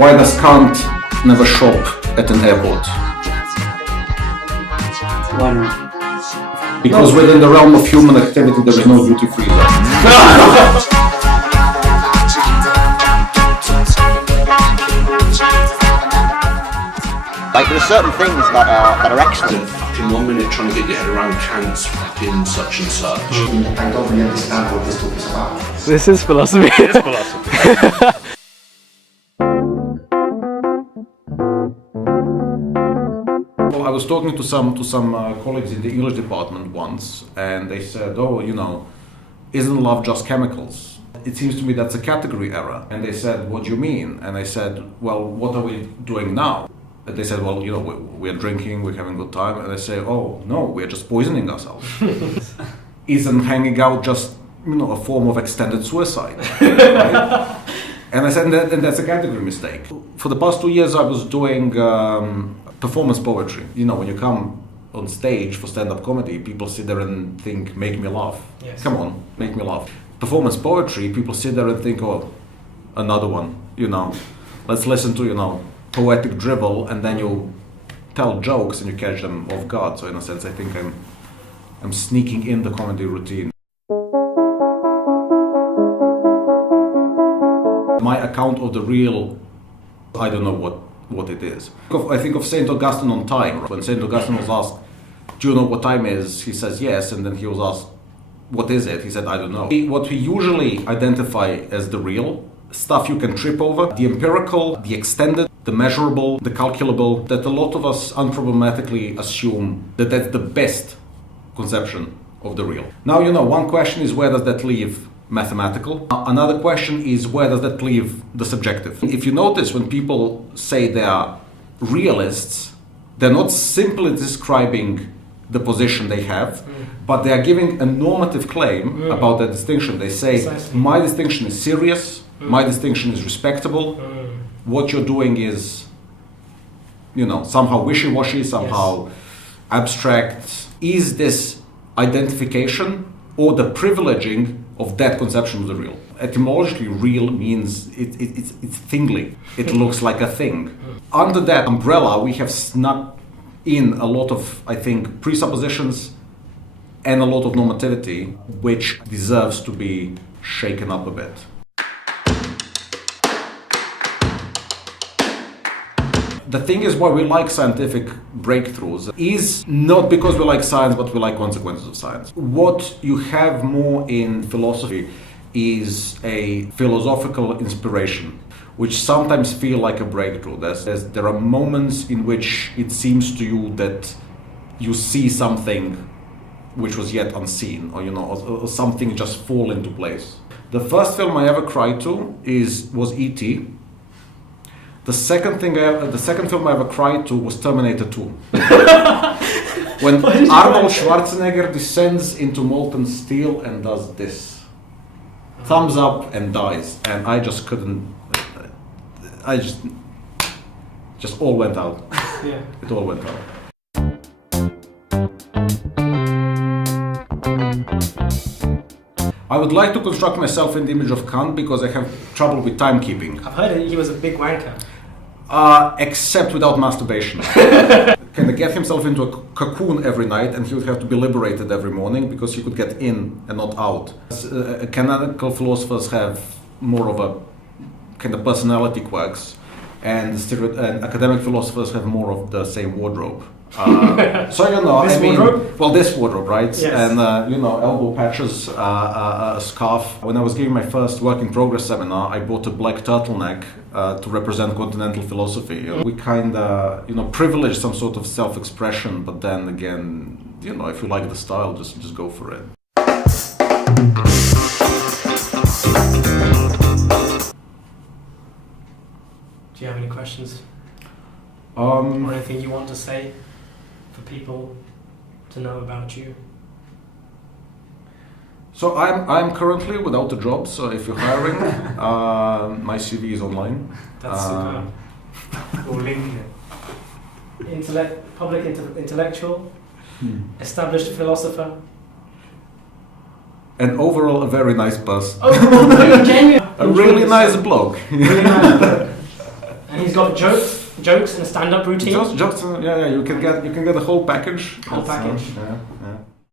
Why does KANT never shop at an airport? Why not? Because within the realm of human activity there is no duty-free zone. Like there are certain things that are excellent. In 1 minute trying to get your head around Kant's fucking such and such. I don't really understand what this talk is about. This is philosophy. It is philosophy. Well, I was talking to some colleagues in the English department once, and they said, "Oh, isn't love just chemicals?" It seems to me that's a category error. And they said, "What do you mean?" And I said, "Well, what are we doing now?" And they said, "Well, we're drinking, we're having a good time." And I say, "Oh, no, we're just poisoning ourselves." Isn't hanging out just, a form of extended suicide? Right? And I said, and that's a category mistake. For the past 2 years, I was doing performance poetry. When you come on stage for stand-up comedy, people sit there and think, "Make me laugh." Yes. Come on, make me laugh. Performance poetry, people sit there and think, "Oh, another one, Let's listen to, poetic drivel," and then you tell jokes and you catch them off guard. So in a sense, I think I'm sneaking in the comedy routine. My account of the real, I don't know what it is. I think of St. Augustine on time. When St. Augustine was asked, "Do you know what time is?" He says yes, and then he was asked, "What is it?" He said, "I don't know." What we usually identify as the real, stuff you can trip over, the empirical, the extended, the measurable, the calculable, that a lot of us unproblematically assume that that's the best conception of the real. Now, one question is, where does that leave mathematical? Another question is, where does that leave the subjective? If you notice, when people say they are realists, they're not simply describing the position they have, but they are giving a normative claim about that distinction. They say, Precisely. My distinction is serious, my distinction is respectable, what you're doing is, somehow wishy-washy, somehow abstract. Is this identification or the privileging of that conception of the real? Etymologically, real means it's thingly. It looks like a thing. Under that umbrella, we have snuck in a lot of, I think, presuppositions and a lot of normativity, which deserves to be shaken up a bit. The thing is, why we like scientific breakthroughs is not because we like science, but we like consequences of science. What you have more in philosophy is a philosophical inspiration, which sometimes feel like a breakthrough. There are moments in which it seems to you that you see something which was yet unseen, or something just fall into place. The first film I ever cried to was E.T. The second film I ever cried to was Terminator 2. When Arnold Schwarzenegger descends into molten steel and does this. Thumbs up and dies. And I just couldn't... I just all went out. Yeah. It all went out. I would like to construct myself in the image of Kant because I have trouble with timekeeping. I've heard he was a big wanker. Except without masturbation. Can get himself into a cocoon every night, and he would have to be liberated every morning because he could get in and not out. Canonical philosophers have more of a kind of personality quirks, and academic philosophers have more of the same wardrobe. So Wardrobe? Well, this wardrobe, right? Yes. And elbow patches, a scarf. When I was giving my first work in progress seminar, I bought a black turtleneck to represent continental philosophy. We kind of privilege some sort of self-expression, but then again, if you like the style, just go for it. Do you have any questions? Or Or anything you want to say for people to know about you? So I'm currently without a job. So if you're hiring, my CV is online. That's super. We'll link it. Public intellectual, established philosopher. And overall, a very nice person. Oh, genuine. A really nice bloke. Really nice. He's got jokes and a stand-up routine. Just yeah, you can get the whole package. Whole package. Yeah.